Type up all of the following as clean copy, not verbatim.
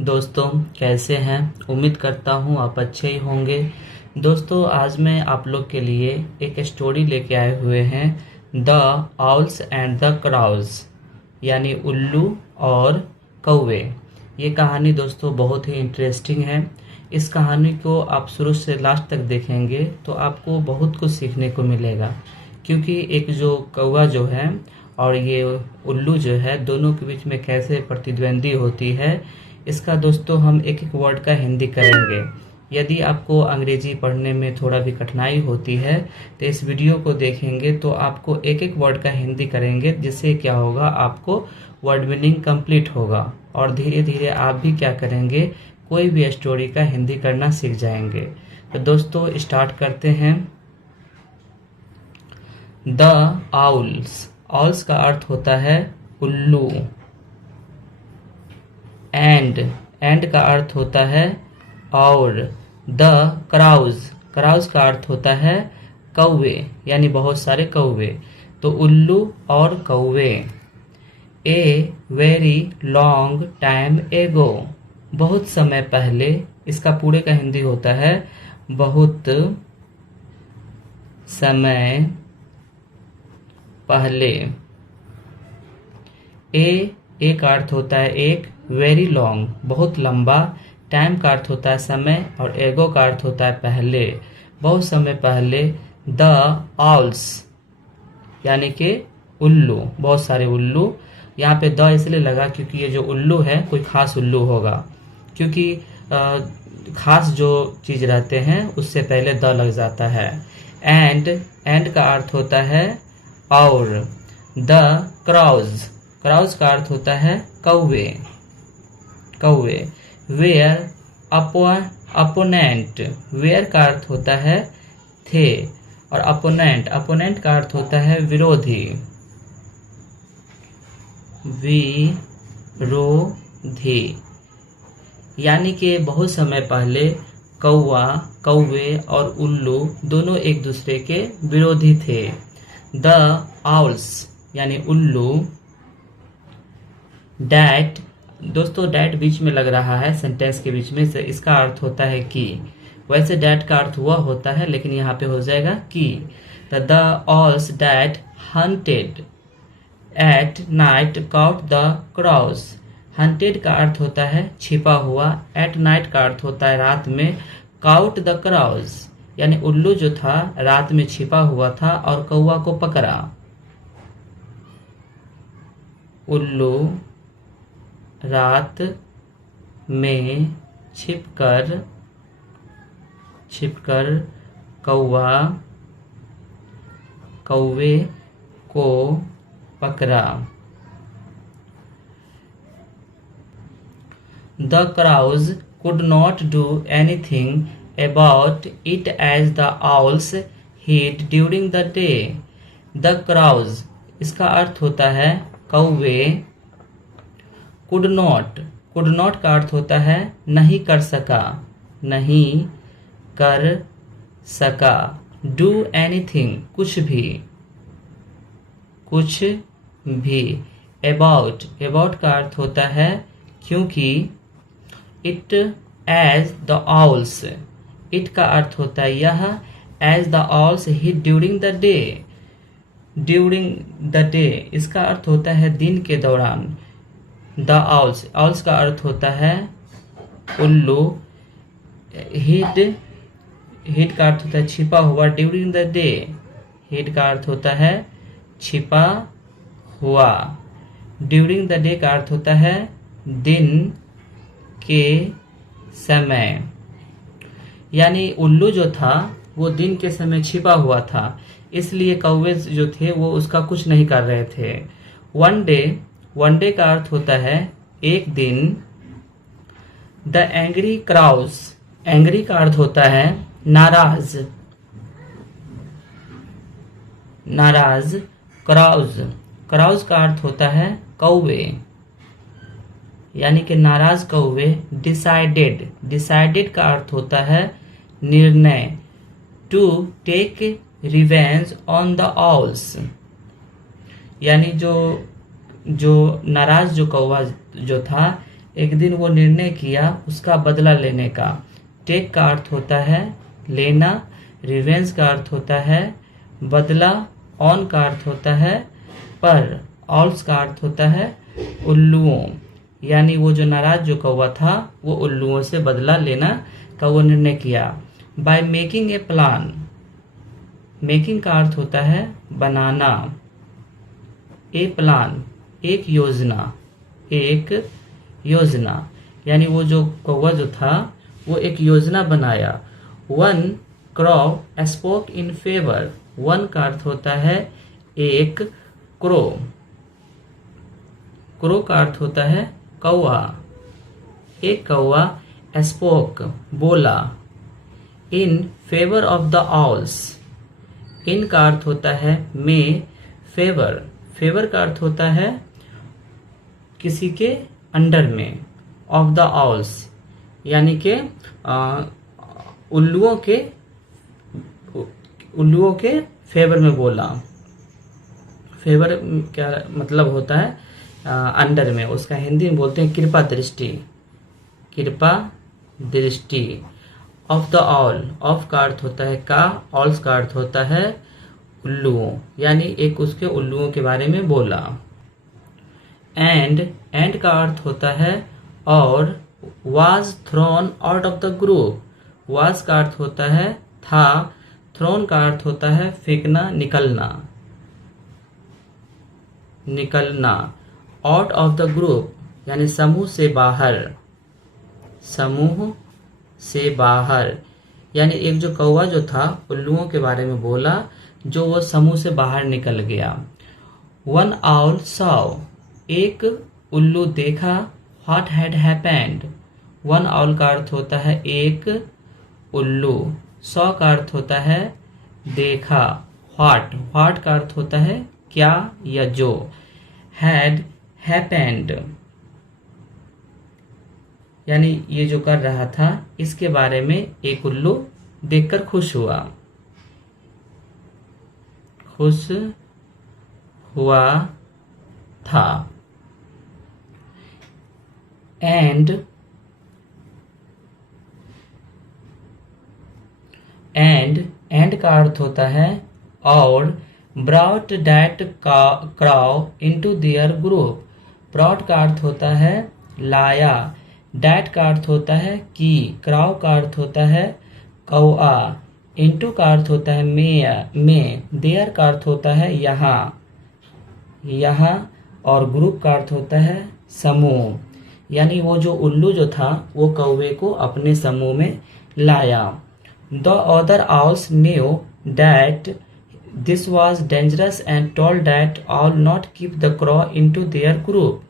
दोस्तों, कैसे हैं? उम्मीद करता हूँ आप अच्छे ही होंगे। दोस्तों, आज मैं आप लोग के लिए एक स्टोरी लेके आए हुए हैं, the owls and the Krause, यानी उल्लू और कौवे। ये कहानी दोस्तों बहुत ही इंटरेस्टिंग है। इस कहानी को आप शुरू से लास्ट तक देखेंगे तो आपको बहुत कुछ सीखने को मिलेगा, क्योंकि एक जो कौवा जो है और ये उल्लू जो है, दोनों के बीच में कैसे प्रतिद्वंदी होती है, इसका दोस्तों हम एक एक वर्ड का हिंदी करेंगे। यदि आपको अंग्रेजी पढ़ने में थोड़ा भी कठिनाई होती है तो इस वीडियो को देखेंगे तो आपको एक एक वर्ड का हिंदी करेंगे, जिससे क्या होगा, आपको वर्ड मीनिंग कंप्लीट होगा और धीरे धीरे आप भी क्या करेंगे, कोई भी स्टोरी का हिंदी करना सीख जाएंगे। तो दोस्तों स्टार्ट करते हैं। द आउल्स, आउल्स का अर्थ होता है उल्लू। एंड का अर्थ होता है और। द क्राउज, क्राउज का अर्थ होता है कौवे, यानी बहुत सारे कौवे। तो उल्लू और कौवे। ए वेरी लॉन्ग टाइम एगो, बहुत समय पहले। इसका पूरे का हिंदी होता है बहुत समय पहले। ए का अर्थ होता है एक, वेरी लॉन्ग बहुत लंबा, टाइम का अर्थ होता है समय और एगो का अर्थ होता है पहले, बहुत समय पहले। द आउल्स यानी कि उल्लू, बहुत सारे उल्लू। यहाँ पे द इसलिए लगा क्योंकि ये जो उल्लू है कोई खास उल्लू होगा, क्योंकि खास जो चीज रहते हैं उससे पहले द लग जाता है। एंड का अर्थ होता है और। द क्राउज, क्राउज का अर्थ होता है कौवे, कौवे। वेयर अपोनेंट, वेयर का अर्थ होता है थे और अपोनेंट का अर्थ होता है विरोधी, विरोधी। यानी कि बहुत समय पहले कौवा, कौवे और उल्लू दोनों एक दूसरे के विरोधी थे। द आउल्स यानी उल्लू। डैट, दोस्तों डैट बीच में लग रहा है सेंटेंस के बीच में से, इसका अर्थ होता है कि। वैसे डैट का अर्थ हुआ होता है लेकिन यहाँ पे हो जाएगा कि। The owls that hunted at night caught the crows, hunted का अर्थ होता है छिपा हुआ, एट नाइट का अर्थ होता है रात में, काउट द क्राउज यानी उल्लू जो था रात में छिपा हुआ था और कौवा को पकड़ा। उल्लू रात में छिपकर कौवे को पकड़ा। The crows could not do anything about it as the owls hid during the day. The crows, इसका अर्थ होता है कौवे। could not का अर्थ होता है नहीं कर सका, नहीं कर सका। do anything, कुछ भी। about का अर्थ होता है क्योंकि। it as the owls, it का अर्थ होता है यह, as the owls hid during the day, इसका अर्थ होता है दिन के दौरान। द आउल्स का अर्थ होता है उल्लू। हिड का अर्थ होता है छिपा हुआ, ड्यूरिंग द डे, हिड का अर्थ होता है छिपा हुआ, ड्यूरिंग द डे का अर्थ होता है दिन के समय। यानी उल्लू जो था वो दिन के समय छिपा हुआ था, इसलिए कौवे जो थे वो उसका कुछ नहीं कर रहे थे। वन डे का अर्थ होता है एक दिन। द एंग्री क्राउज, एंग्री का अर्थ होता है नाराज, क्राउज का अर्थ होता है कौवे, यानी कि नाराज कौवे। डिसाइडेड का अर्थ होता है निर्णय। To take revenge on the owls, यानी जो नाराज जो कौवा जो था एक दिन वो निर्णय किया उसका बदला लेने का। टेक का अर्थ होता है लेना, रिवेंज का अर्थ होता है बदला, ऑन का अर्थ होता है पर, ऑल्स का अर्थ होता है उल्लुओं। यानी वो जो नाराज जो कौवा था वो उल्लुओं से बदला लेना का वो निर्णय किया। By making a plan, making का अर्थ होता है बनाना, ए प्लान एक योजना, एक योजना। यानी वो जो कौवा जो था वो एक योजना बनाया। One crow spoke in favour, one का अर्थ होता है एक, क्रो, क्रो का अर्थ होता है कौवा, एक कौवा स्पोक बोला, इन फेवर ऑफ द ऑल्स, इन का अर्थ होता है में, फेवर, फेवर का अर्थ होता है किसी के अंडर में, ऑफ द ऑल्स यानी के उल्लुओं के फेवर में बोला। फेवर क्या मतलब होता है अंडर में, उसका हिंदी में बोलते हैं कृपा दृष्टि, कृपा दृष्टि। ऑफ द ऑल, ऑफ का अर्थ होता है का, ऑल्स का अर्थ होता है उल्लुओं, यानी एक उसके उल्लुओं के बारे में बोला। एंड का अर्थ होता है और, was thrown out of the group, was का अर्थ होता है था, thrown का अर्थ होता है फेंकना, निकलना, निकलना। out of the group यानी समूह से बाहर, समूह से बाहर। यानी एक जो कौवा जो था उल्लुओं के बारे में बोला जो वो समूह से बाहर निकल गया। One owl saw, एक उल्लू देखा, what had happened, one owl का अर्थ होता है एक उल्लू, सौ का अर्थ होता है देखा, व्हाट का अर्थ होता है क्या या जो, had happened यानी ये जो कर रहा था इसके बारे में एक उल्लू देखकर खुश हुआ, खुश हुआ था। एंड का अर्थ होता है और, brought that crow into their group, brought का अर्थ होता है लाया, डैट का अर्थ होता है कि, क्राउ का अर्थ होता है कौआ, इनटू का अर्थ होता है में, देयर का अर्थ होता है यहाँ, यहाँ, और ग्रुप का अर्थ होता है समूह। यानी वो जो उल्लू जो था वो कौवे को अपने समूह में लाया। The other owls knew that this was dangerous and told that all not keep the crow into their group.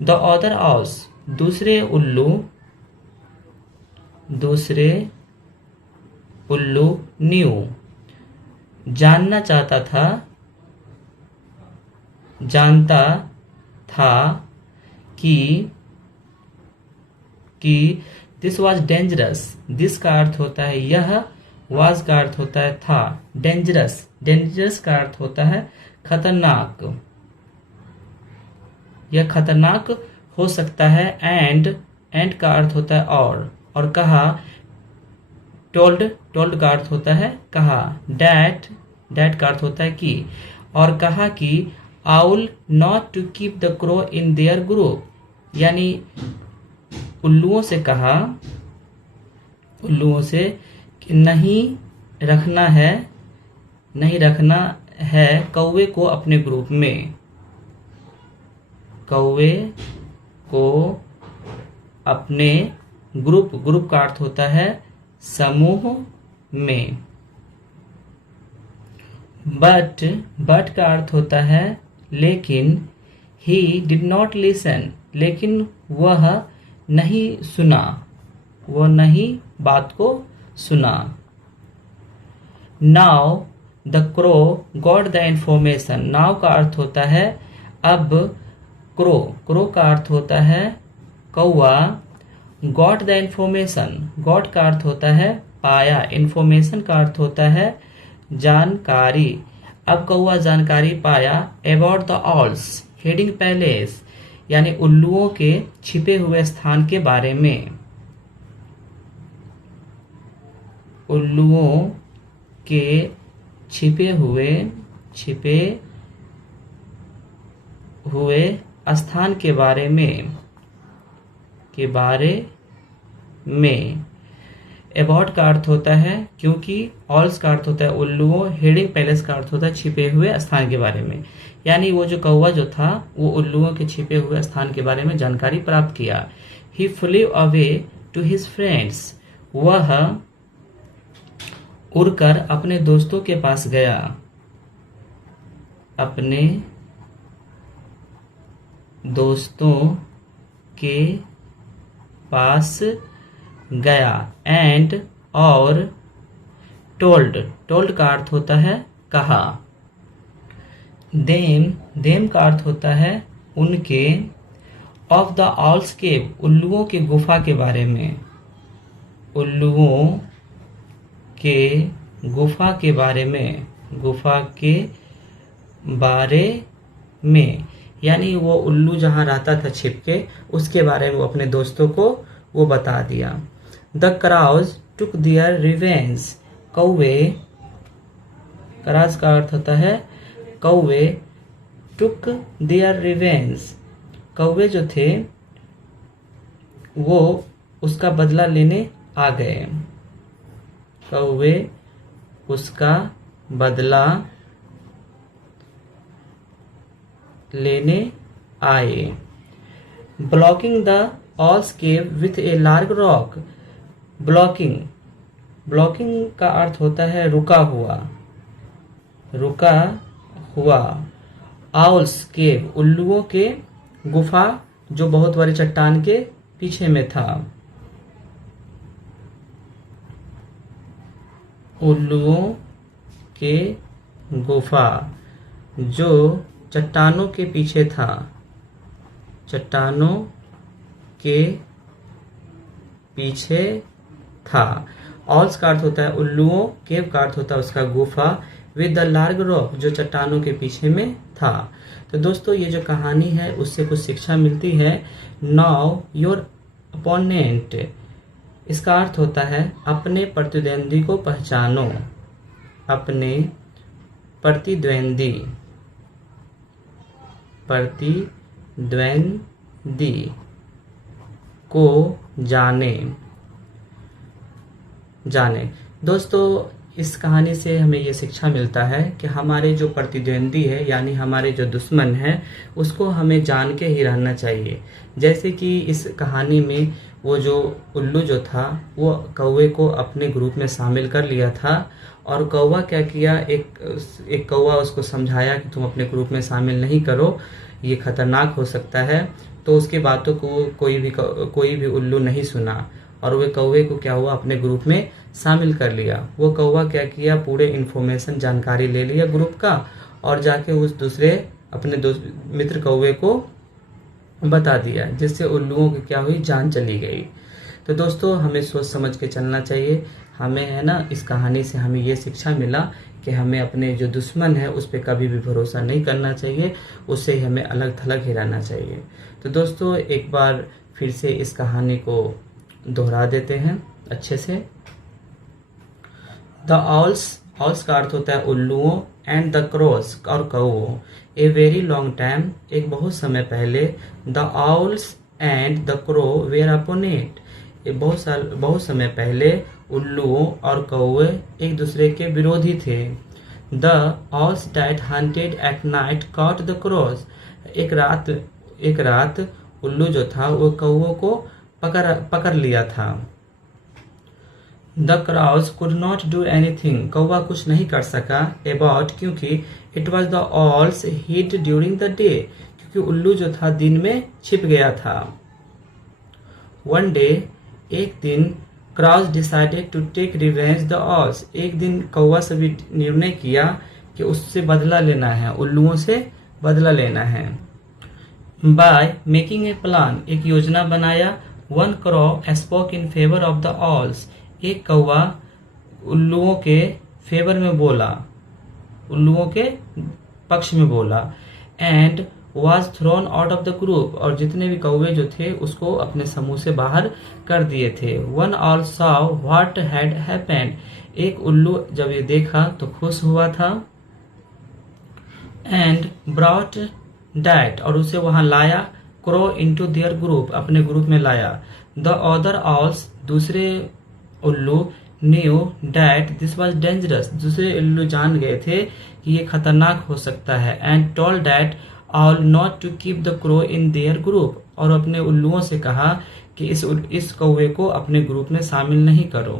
The other owls, दूसरे उल्लू knew, जानना चाहता था, जानता था कि दिस वॉज डेंजरस, दिस का अर्थ होता है यह, वाज का अर्थ होता है था, डेंजरस, डेंजरस का अर्थ होता है खतरनाक, यह खतरनाक हो सकता है। एंड का अर्थ होता है और कहा, टोल्ड का अर्थ होता है कहा, डैट का अर्थ होता है कि, और कहा कि owl not to keep the crow in their group, यानी उल्लुओं से कहा, उल्लुओं से कि नहीं रखना है कौवे को अपने ग्रुप में, कौवे को अपने ग्रुप का अर्थ होता है समूह में। बट का अर्थ होता है लेकिन, ही डिड नॉट लिसन, लेकिन वह नहीं सुना, वो नहीं बात को सुना। Now the crow got the information, now का अर्थ होता है अब, क्रो का अर्थ होता है कौवा, गॉट द इंफॉर्मेशन, गॉट का अर्थ होता है पाया, इंफॉर्मेशन का अर्थ होता है जानकारी। अब कौवा जानकारी पाया अबाउट द ऑल्स हेडिंग पैलेस, यानी उल्लुओं के छिपे हुए स्थान के बारे में। उल्लुओं के छिपे हुए स्थान के बारे में। अबाउट का अर्थ होता है क्योंकि, ऑल्स का अर्थ होता है उल्लुओं, हेडिंग पैलेस का अर्थ होता है छिपे हुए स्थान के बारे में। यानी वो जो कौवा जो था वो उल्लुओं के छिपे हुए स्थान के बारे में जानकारी प्राप्त किया। ही फ्लेw अवे टू हिज फ्रेंड्स, वह उड़कर अपने दोस्तों के पास गया। अपने दोस्तों के पास गया। एंड और टोल्ड का अर्थ होता है कहा। देम का अर्थ होता है उनके। ऑफ द ऑल्स केव, उल्लुओं के गुफा के बारे में। उल्लुओं के गुफा के बारे में, यानी वो उल्लू जहाँ रहता था छिप के, उसके बारे में वो अपने दोस्तों को वो बता दिया। The crows took their revenge, कौवे, क्राउज का अर्थ होता है कौवे, टुक दियर रिवेंज, कौवे जो थे वो उसका बदला लेने आ गए। कौवे उसका बदला लेने आए। Blocking the owls cave with a large rock, blocking का अर्थ होता है रुका हुआ। ऑल्स केव, उल्लुओं के गुफा जो बहुत बड़ी चट्टान के पीछे में था। उल्लुओं के गुफा जो चट्टानों के पीछे था। चट्टानों के पीछे था। ऑल्स का अर्थ होता है उल्लुओं, केव का अर्थ होता है उसका गुफा, विद द लार्ज रॉक जो चट्टानों के पीछे में था। तो दोस्तों ये जो कहानी है उससे कुछ शिक्षा मिलती है। नाउ योर अपोनेंट, इसका अर्थ होता है अपने प्रतिद्वंदी को पहचानो। अपने प्रतिद्वंदी को जाने। दोस्तों इस कहानी से हमें ये शिक्षा मिलता है कि हमारे जो प्रतिद्वंदी है यानी हमारे जो दुश्मन है उसको हमें जान के ही रहना चाहिए। जैसे कि इस कहानी में वो जो उल्लू जो था वो कौवे को अपने ग्रुप में शामिल कर लिया था और कौवा क्या किया, एक कौवा उसको समझाया कि तुम अपने ग्रुप में शामिल नहीं करो, ये खतरनाक हो सकता है। तो उसकी बातों को कोई भी उल्लू नहीं सुना और वे कौवे को क्या हुआ, अपने ग्रुप में शामिल कर लिया। वो कौवा क्या किया, पूरे इन्फॉर्मेशन जानकारी ले लिया ग्रुप का और जाके उस दूसरे अपने मित्र कौवे को बता दिया, जिससे उल्लुओं की क्या हुई, जान चली गई। तो दोस्तों हमें सोच समझ के चलना चाहिए। हमें है ना, इस कहानी से हमें ये शिक्षा मिला कि हमें अपने जो दुश्मन है उस पर कभी भी भरोसा नहीं करना चाहिए, उससे हमें अलग थलग ही रहना चाहिए। तो दोस्तों एक बार फिर से इस कहानी को दोहरा देते हैं अच्छे से। द ऑल्स का अर्थ होता है उल्लुओं, एंड द क्रॉस और कौओं। ए वेरी लॉन्ग टाइम, एक बहुत समय पहले। The owls and the crow were opponent, बहुत समय पहले उल्लुओं और कौवे एक दूसरे के विरोधी थे। The owls that hunted at night caught the crows, एक रात उल्लू जो था वो कौओं को पकड़ लिया था। The crows could not do anything, कौवा कुछ नहीं कर सका। अबाउट, क्योंकि it was the owls hid during the day, क्योंकि उल्लू जो था दिन में छिप गया था। वन डे, एक दिन, crows decided to take revenge the owls, एक दिन कौवा से भी निर्णय किया कि उससे बदला लेना है, उल्लुओं से बदला लेना है। बाय मेकिंग ए प्लान, एक योजना बनाया। One crow spoke in favour of the owls, एक कौवा उल्लुओं के फेवर में बोला, उल्लुओं के पक्ष में बोला। And was thrown out of the group, और जितने भी कौवे जो थे उसको अपने समूह से बाहर कर दिए थे। One owl saw what had happened, एक उल्लू जब ये देखा तो खुश हुआ था। And brought that, और उसे वहां लाया। Crow into their group, अपने ग्रुप में लाया। The other owls, दूसरे उल्लू knew that this was dangerous, दूसरे उल्लू जान गए थे कि ये खतरनाक हो सकता है। And told that owl not to keep the crow in their group, और अपने उल्लुओं से कहा कि इस कौवे को अपने ग्रुप में शामिल नहीं करो।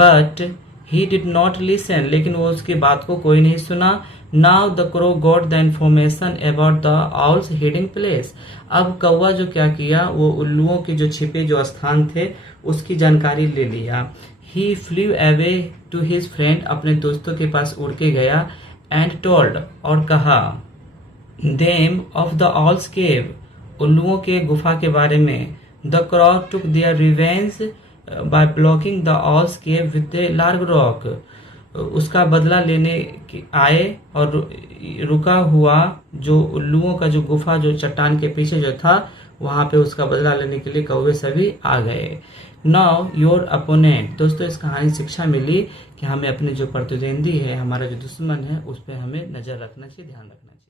But he did not listen, लेकिन वो उसकी बात को कोई नहीं सुना। Now the crow got the information about the owl's hiding place, अब कौवा जो क्या किया, वो उल्लुओं के जो छिपे जो स्थान थे उसकी जानकारी ले लिया। He flew away to his friend, अपने दोस्तों के पास उड़ के गया। And told, और कहा them of the owl's cave, उल्लुओं के गुफा के बारे में। The crow took their revenge by blocking the owl's cave with a large rock, उसका बदला लेने आए और रुका हुआ जो उल्लुओं का जो गुफा जो चट्टान के पीछे जो था वहां पे उसका बदला लेने के लिए कौवे सभी आ गए। नाउ योर अपोनेंट, दोस्तों इस कहानी से शिक्षा मिली कि हमें अपने जो प्रतिद्वंदी है, हमारा जो दुश्मन है, उस पर हमें नजर रखना चाहिए, ध्यान रखना चाहिए।